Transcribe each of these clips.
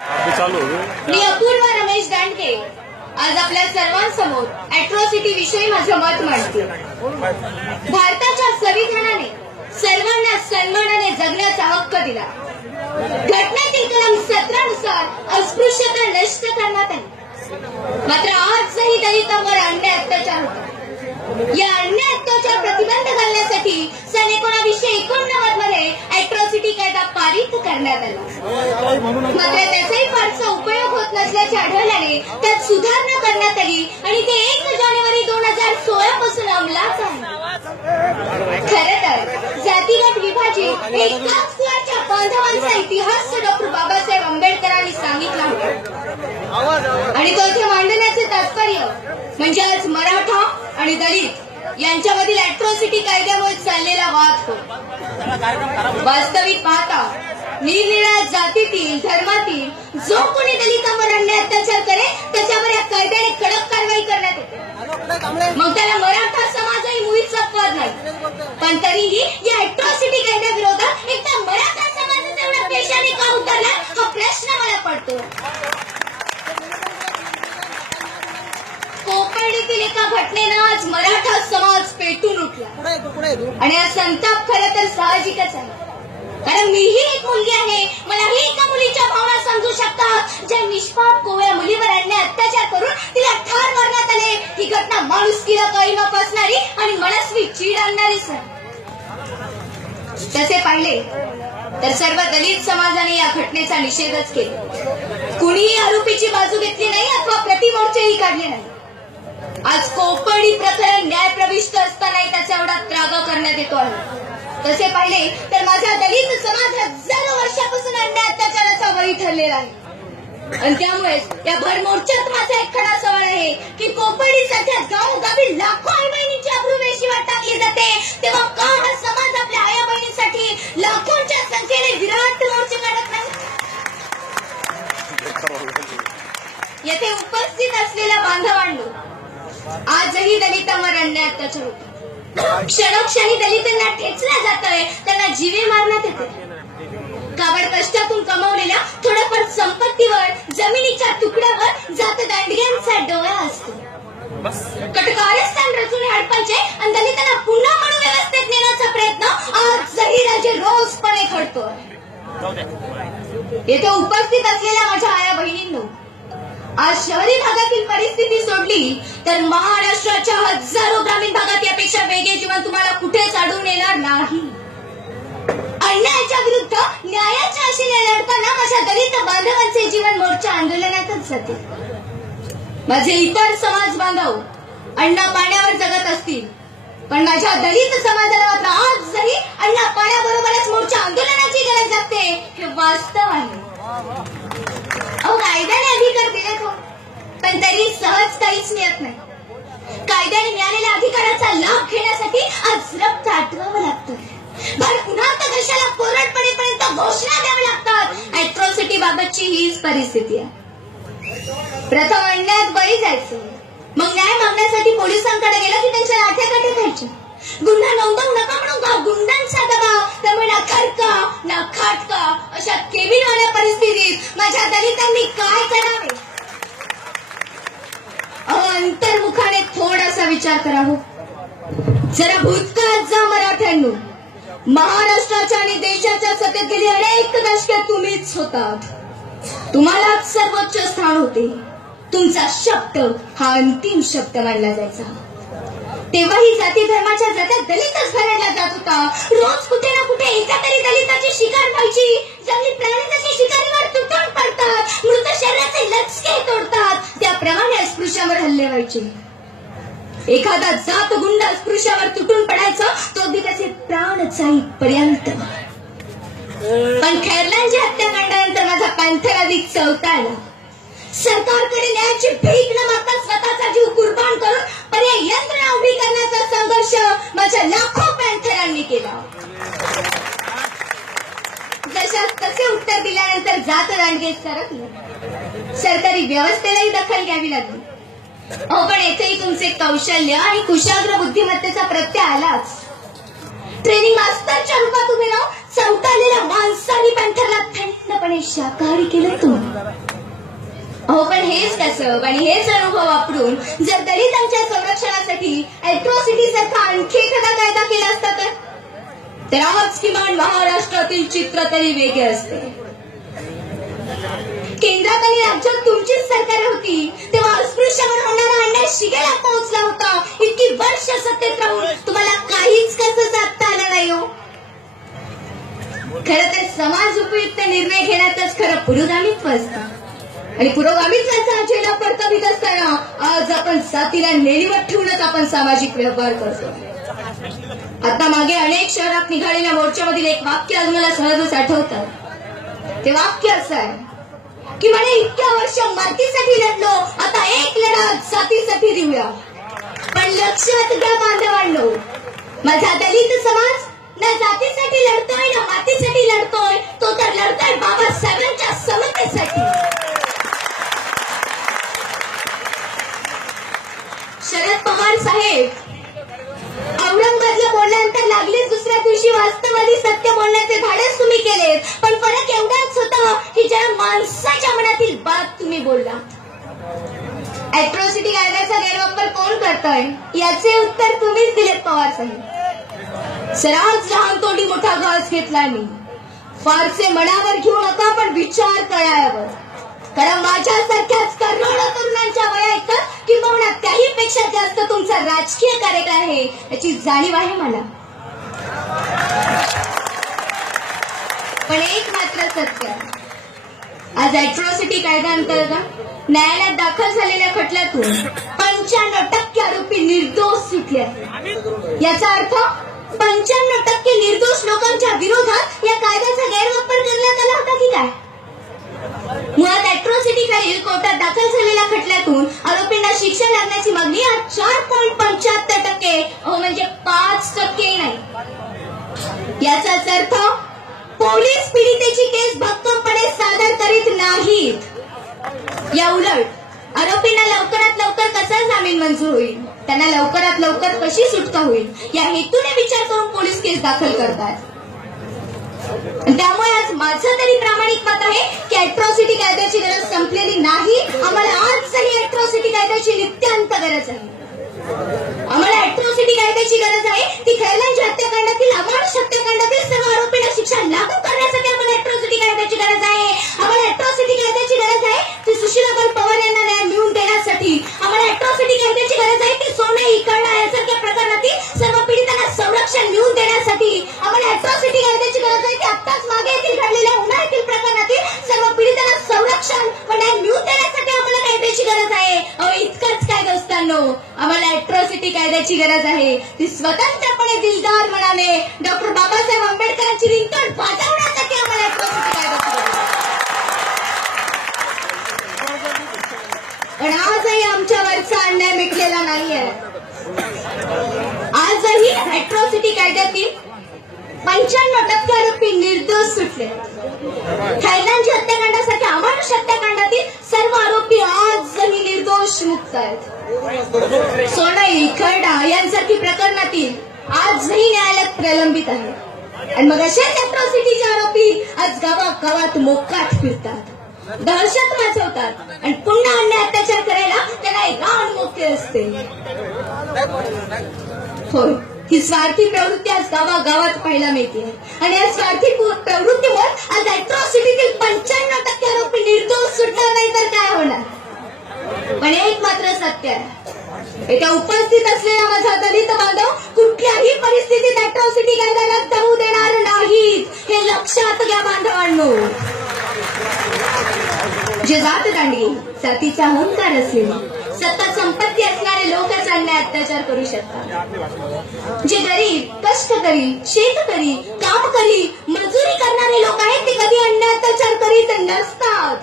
मी अपूर्व रमेश दांडके आज आपल्या सर्वांसमोर अॅट्रॉसिटी विषयी माझं मत मांडते। भारताच्या संविधानाने सर्वांना सन्मानाने जगण्याचा हक्क दिला। घटनेतील कलम 17 नुसार अस्पृश्यता नष्ट करण्यात आली। मात्र आजही दलितांवर अन्याय अत्याचार होतात। या अन्याय अत्याचार प्रतिबंध घालण्यासाठी सन 1989 मध्ये अॅट्रॉसिटी कायदा पारित करण्यात आला। मात्र त्याचाही फारसा उपयोग होत नसल्याचे आढळल्याने त्यात सुधारणा करण्यात आली आणि ते 1 जानेवारी 2016 पासून अंमलात आहे। खरं तर जातीगत विभाजित एकाच कुळाच्या बांधवांचा इतिहास डॉक्टर बाबासाहेब आंबेडकरांनी सांगितला होता आणि तो इथे मांडण्याचे तात्पर्य म्हणजे आज मराठा आणि दलित यांच्यामधील अॅट्रॉसिटी कायद्यामुळे चाललेला वाद होय। वास्तविक पाहता निरनिराळ्या जातीतील धर्मातील जो कोणी दलितांवर अन्याय अत्याचार करे त्याच्यावर या कायद्याने कडक कारवाई करण्यात येते। मग त्याला मराठा समाजही मुळीच अपवाद नाही, पण तरीही या अॅट्रॉसिटी कायद्याविरोधात एकदा मराठा समाज तेवढा पेशाने का उतरला हा प्रश्न मला पडतो। कोकणीतील एका घटनेनं आज मराठा समाज पेटून उठला आणि हा संताप खरं तर साहजिकच आहे, कारण मीही एक मुलगी आहे। मलाही एका मुलीच्या भावना समजू शकतात ज्या निष्पाप कोवळ्या मुलीवर अन्याय अत्याचार करून तिला ठार मारण्यात आले। ही घटना माणुसकीला काही न फसणारी आणि मनस्वी चीड आणणारीच आहे। तसे पाहिले तर सर्व दलित समाजाने या घटनेचा निषेधच केला। कुणीही आरोपीची बाजू घेतली नाही अथवा प्रतिमोर्चेही काढले नाही। आज कोकणी प्रकरण न्यायप्रविष्ट असतानाही त्याचा एवढा त्रागा करण्यात येतो आहे। तसे पाहिले तर माझा दलित समाज हजारो वर्षापासून अन्याय अत्याचाराचा बळी ठरलेला आहे आणि त्यामुळेच या भरमोर्चात माझा एक खडा सवाल आहे की कोकणीसारख्या गावोगावी लाखो आई बहिणींची अब्रू वेशीवर टाकली जाते, तेव्हा का हा समाज आपल्या आया बहिणींसाठी लाखोंच्या संख्येने विराट मोर्चे काढत नाही? येथे उपस्थित असलेल्या बांधवांनो, आजही दलितांवर अन्याय अत्याचार होतो। क्षणोक्षणी दलितांना ठेचला जातोय, त्यांना जीवे मारण्यात येते। काबड कष्टातून कमावलेल्या थोड्याफार संपत्तीवर, जमिनीच्या तुकड्यावर जात दांडग्यांचा डोळा असतो। कटकारस्थान रचून हडपायचे आणि दलितांना पुन्हा म्हणून व्यवस्थेत नेण्याचा प्रयत्न आजही राजे रोजपणे घडतो। येथे उपस्थित असलेल्या माझ्या आया बहिणींनो, आज शहरी भागातील परिस्थिती सोडली तर महाराष्ट्राच्या हजारो ग्रामीण भागात यापेक्षा वेगळे जीवन तुम्हाला कुठेच आढळून येणार नाही। अन्यायाच्या विरुद्ध न्यायाच्या आशेने लढताना माझ्या दलित बांधवांचे जीवन मोर्चा आंदोलनातच जाते। माझे इतर समाज बांधव अन्न पाण्यावर जगत असतील, पण माझ्या दलित समाजाला मात्र आजही अन्न पाण्याबरोबरच मोर्चा आंदोलनाची गरज लागते, हे वास्तव आहे। कायद्याने अधिकार दिले हो, पण तरी सहज काहीच मिळत नाही। कायद्याने मिळालेल्या अधिकाराचा लाभ घेण्यासाठी आज रक्त आटवावं लागतं। भर उन्हात घशाला कोरड पडेपर्यंत घोषणा द्याव्या लागतात। अॅट्रॉसिटी बाबतची हीच परिस्थिती आहे। प्रथम अन्यायात बळी जायचं, मग न्याय मागण्यासाठी पोलिसांकडे गेलं की त्यांच्या लाठ्याकाठी खायच्या। गुन्हा नोंदवू नका म्हणून गुंडांचा दबाव, त्यामुळे ना खडका ना खाटका अशा केविलवाण्या परिस्थितीत माझ्या दलितांनी काय करावे? अंतर्मुखाने थोडासा विचार करा हो। जरा भूतकाळात जा मराठ्यांनो। महाराष्ट्राच्या आणि देशाच्या सत्तेत गेली अनेक दशके तुम्हीच होतात। तुम्हालाच सर्वोच्च स्थान होते। तुमचा शब्द हा अंतिम शब्द मानला जायचा। तेव्हाही जाती धर्माच्या जात्यात दलितच भरडला जात होता। रोज कुठे ना कुठे एका तरी दलिताची शिकार व्हायची। जंगली प्राणी जसे शिकारीवर तुटून पडतात, मृत शरीराचे लचके तोडतात, त्याप्रमाणे अस्पृश्यावर हल्ले व्हायचे। एखादा जात गुंड अस्पृश्यावर तुटून पडायचा, तो अगदी त्याचे प्राण जाईपर्यंत। पण खैरलांची हत्याकांडानंतर माझा पॅन्थर अधिक चवताळला। सरकारकडे न्यायाची भीक न मागता स्वतःचा जीव कुर्बान करून पर्याय यंत्रणा उभी करण्याचा संघर्ष माझ्या लाखो पॅन्थरांनी केला। जशास तसे उत्तर दिल्यानंतर जात दांडगे सरकले। सरकारी व्यवस्थेलाही दखल घ्यावी लागली। पण येथेही तुमचे कौशल्य आणि कुशाग्र बुद्धिमत्तेचा प्रत्यय आलाच। ट्रेनिंग मास्टरच्या रूपात उभे राहून चवताळलेल्या माणसाने पॅन्थरला थंडपणे शाकाहारी केलं तुम्ही। अहो पण हेच कसब आणि हेच अनुभव वापरून जर दलितांच्या संरक्षणासाठी अॅट्रॉसिटी सारखा आणखी एखादा कायदा केला असता तर आज किमान महाराष्ट्रातील चित्र तरी वेगळे असते. केंद्रात आणि राज्यात तुमचीच सरकार होती तेव्हा अस्पृश्यावर होणारा अन्याय शिगेला पोहोचला होता. इतकी वर्ष सत्तेत राहून तुम्हाला काहीच कसं साधता आलं नाही हो. खरं तर समाज उपयुक्त निर्णय घेण्यातच खरं पुरोगामित्व असतं आणि पुरोगामित्वाचा अजेंडा परतवीत असताना आज आपण जातीला नेणीवर ठेवूनच आपण सामाजिक व्यवहार करतो. आता मागे अनेक शहरात निघालेल्या मोर्चामधील एक वाक्य आज मला सहजच आठवतं. ते वाक्य असं आहे की म्हणे इतक्या वर्ष मातीसाठी लढलो आता एक लढा जातीसाठी देऊया. पण लक्षात घ्या बांधवांनो, माझा दलित समाज ना जातीसाठी लढतोय ना मातीसाठी लढतोय, तो तर लढतोय बाबासाहेबांच्या समतेसाठी. शरद पवार साहेब औरंगाबादला बोलल्यानंतर लागलीच दुसऱ्या दिवशी वास्तववादी सत्य बोलण्याचे धाडस तुम्ही केलेत. पण फरक एवढाच होता की ज्या माणसाच्या मनातील बात तुम्ही बोलला. अॅट्रॉसिटी कायद्याचा गैरवापर कोण करतोय याचे उत्तर तुम्हीच दिलेत पवार साहेब. सराज लहान तोंडी मोठा घास घेतला मी. फारसे मनावर घेऊ नका पण विचार करायावर. कारण माझ्यासारख्याच करोडो तरुणांच्या वया ऐकतात किंवा त्याही पेक्षा जास्त तुमचा राजकीय कार्यकाळ आहे याची जाणीव आहे मला. पण एक मात्र सत्य, आज अॅट्रॉसिटी कायद्याअंतर्गत न्यायालयात दाखल झालेल्या खटल्यातून 95% आरोपी निर्दोष सुटले. याचा अर्थ 95% निर्दोष लोकांच्या विरोधात या कायद्याचा गैरवापर करण्यात आला होता की काय. मुळात अॅट्रॉसिटी खालील कोर्टात दाखल झालेल्या खटल्यातून आरोपींना शिक्षा लागण्याची मागणी 4.75% म्हणजे 5% नाही. याचाच अर्थ पोलीस पीडितेची केस भक्कमपणे सादर करीत नाहीत. या उलट आरोपींना लवकरात लवकर कसा जामीन मंजूर होईल, त्यांना लवकरात लवकर कशी सुटका होईल या हेतूने विचार करून पोलीस केस दाखल करतात. त्यामुळे आज माझं तरी प्रामाणिक मत आहे की अॅट्रॉसिटी कायद्याची गरज संपलेली नाही. आम्हाला आजही अॅट्रॉसिटी कायद्याची नित्यांत गरज आहे. आम्हाला अॅट्रॉसिटी कायद्याची गरज आहे ती खैरलांच्या हत्याकांडातील अमानुष हत्याकांडातील सर्व आरोपींना शिक्षा लागू करण्यासाठी आम्हाला अॅट्रॉसिटी कायद्याची गरज आहे. आम्हाला अॅट्रॉसिटी कायद्याची गरज आहे ती सुशीलाबाई पवार यांना न्याय मिळवून देण्यासाठी. आम्हाला अॅट्रॉसिटी कायद्याची गरज आहे ती सोने इकडणं यासारख्या प्रकारातील सर्व पीडितांना संरक्षण मिळवून देण्यासाठी. आम्हाला अॅट्रॉसिटी कायद्याची गरज आहे की आत्ताच मागे येथील घडलेल्या उन्हाळ्यातील प्रकरणातील सर्व पीडितांना संरक्षण व न्याय मिळवून देण्यासाठी आम्हाला कायद्याची गरज आहे. इतकंच काय दोस्तांनो, आम्हाला अॅट्रॉसिटी कायद्याची गरज आहे ती स्वतंत्रपणे दिलदार मनाने डॉक्टर बाबासाहेब आंबेडकरांची रिंगटोन वाजवण्यासाठी आम्हाला अॅट्रॉसिटी कायद्याची गरज आहे. पण आजही आमच्यावरचा अन्याय मिटलेला नाहीये. आजही अॅट्रॉसिटी कायद्यातील 95% आरोपी निर्दोष सुटले. खैरलांच्या हत्याकांडासारख्या अमानुष हत्याकांडातील सर्व आरोपी आजही निर्दोष मुक्त आहेत. सोनाई खरडा यांसारखी प्रकरणातील आजही न्यायालयात प्रलंबित आहे. आणि मग अशाच अॅट्रॉसिटीचे आरोपी आज गावागावात मोकाट फिरतात, दहशत माजवतात आणि पुन्हा अन्याय अत्याचार करायला त्यांना रान मोके असते. होय, ही स्वार्थी प्रवृत्ती आज गावागावात पाहायला मिळते आणि या स्वार्थी प्रवृत्तीमुळे आज अॅट्रॉसिटीतील 95% आरोपी निर्दोष सुटणार नाही तर काय होणार. पण एक मात्र सत्य आहे, येथे उपस्थित असलेला माझा दलित बांधव कुठल्याही परिस्थितीत अॅट्रॉसिटी कायद्याला जाऊ देणार नाहीत. हे लक्षात घ्या बांधवांनो. जे जात दांडगी जातीचा अहंकार असलेले सत्ता संपत्ती असणारे लोकच अन्याय अत्याचार करू शकतात. जे गरीब कष्टकरी शेतकरी कामकरी मजुरी करणारे लोक आहेत ते कधी अन्याय अत्याचार करीत नसतात.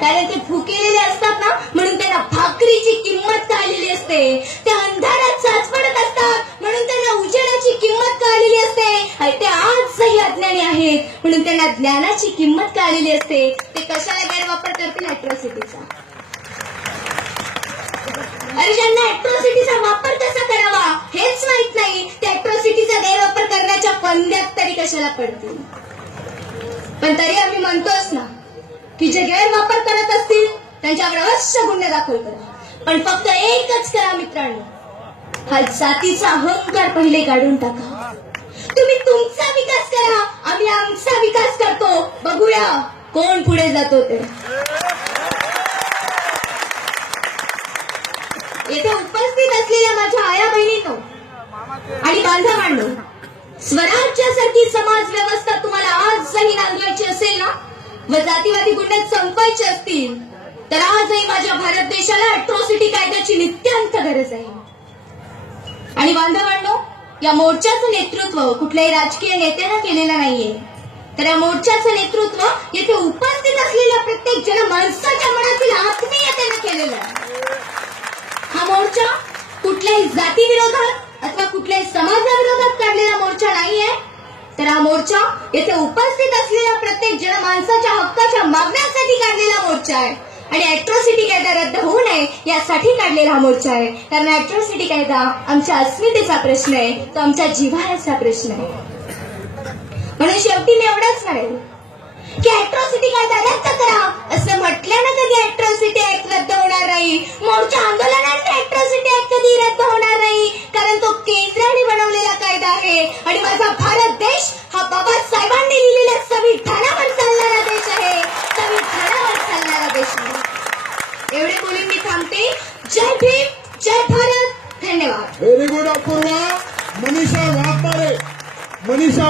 कारण ते भुकेलेले असतात ना, म्हणून त्यांना भाकरीची किंमत कळलेली असते. ते अंधारात साचपडत असतात म्हणून त्यांना उजेडाची किंमत कळलेली असते. आणि ते आजही अज्ञानी आहेत म्हणून त्यांना ज्ञानाची किंमत कळलेली असते. ते कशाला गैरवापर करतील अॅट्रॉसिटीचा. अरे ज्यांना अॅट्रॉसिटीचा वापर कसा करावा हेच माहित नाही ते अॅट्रॉसिटीचा गैरवापर करण्याच्या फंद्यात तरी कशाला पडतील. पण तरी आम्ही म्हणतोच ना की जे गैरवापर करत असतील त्यांच्यावर अवश्य गुन्हे दाखल करा, पण फक्त एकच करा मित्रांनो, हा जातीचा अहंकार पहिले काढून टाका. तुम्ही तुमचा विकास करा, आम्ही आमचा विकास करतो, बघूया कोण पुढे जातो ते. येथे उपस्थित असलेल्या माझ्या आया बहिणींनो आणि बांधवांनो, स्वराज्यासारखी समाज व्यवस्था तुम्हाला आजही नांदवायची असेल ना व जातीवादी गुन्हे संपवायचे असतील तर आजही माझ्या भारत देशाला अॅट्रॉसिटी कायद्याची नित्यांत गरज आहे. आणि बांधवांनो, या मोर्चाचं नेतृत्व कुठल्याही राजकीय नेत्यानं केलेलं नाहीये, तर या मोर्चाचं नेतृत्व येथे उपस्थित असलेल्या प्रत्येक जनमानसाच्या मनातील आत्मीयतेनं केलेलं आहे. हा मोर्चा कुठल्याही जाती विरोधात अथवा कुठल्याही समाजाविरोधात काढलेला मोर्चा नाहीये, तर हा मोर्चा येथे उपस्थित असलेल्या प्रत्येक जनमानसाच्या हक्काच्या मागण्यासाठी काढलेला मोर्चा आहे. आणि अॅट्रॉसिटी कायदा रद्द होऊ नये यासाठी काढलेला हा मोर्चा आहे. कारण अॅट्रॉसिटी कायदा आमच्या अस्मितेचा प्रश्न आहे, तो आमच्या जिव्हाळ्याचा प्रश्न आहे. म्हणून शेवटी मी एवढंच म्हणेल की अॅट्रॉसिटी कायदा रद्द करा असं म्हटल्यानं कधी अॅट्रॉसिटी ऍक्ट रद्द होणार नाही. मोर्चा आंदोलनाने अॅट्रॉसिटी ऍक्ट कधी रद्द होणार नाही, कारण तो केंद्राने बनवलेला कायदा आहे. आणि माझा भारत देश हा बाबासाहेबांनी लिहिलेल्या संविधानावर चालणारा देश आहे, संविधानावर चालणारा देश आहे. एवढे बोलून मी थांबते. जय भीम, जय भारत, धन्यवाद. Very good Apurva. मनीषा वाघमारे. मनीषा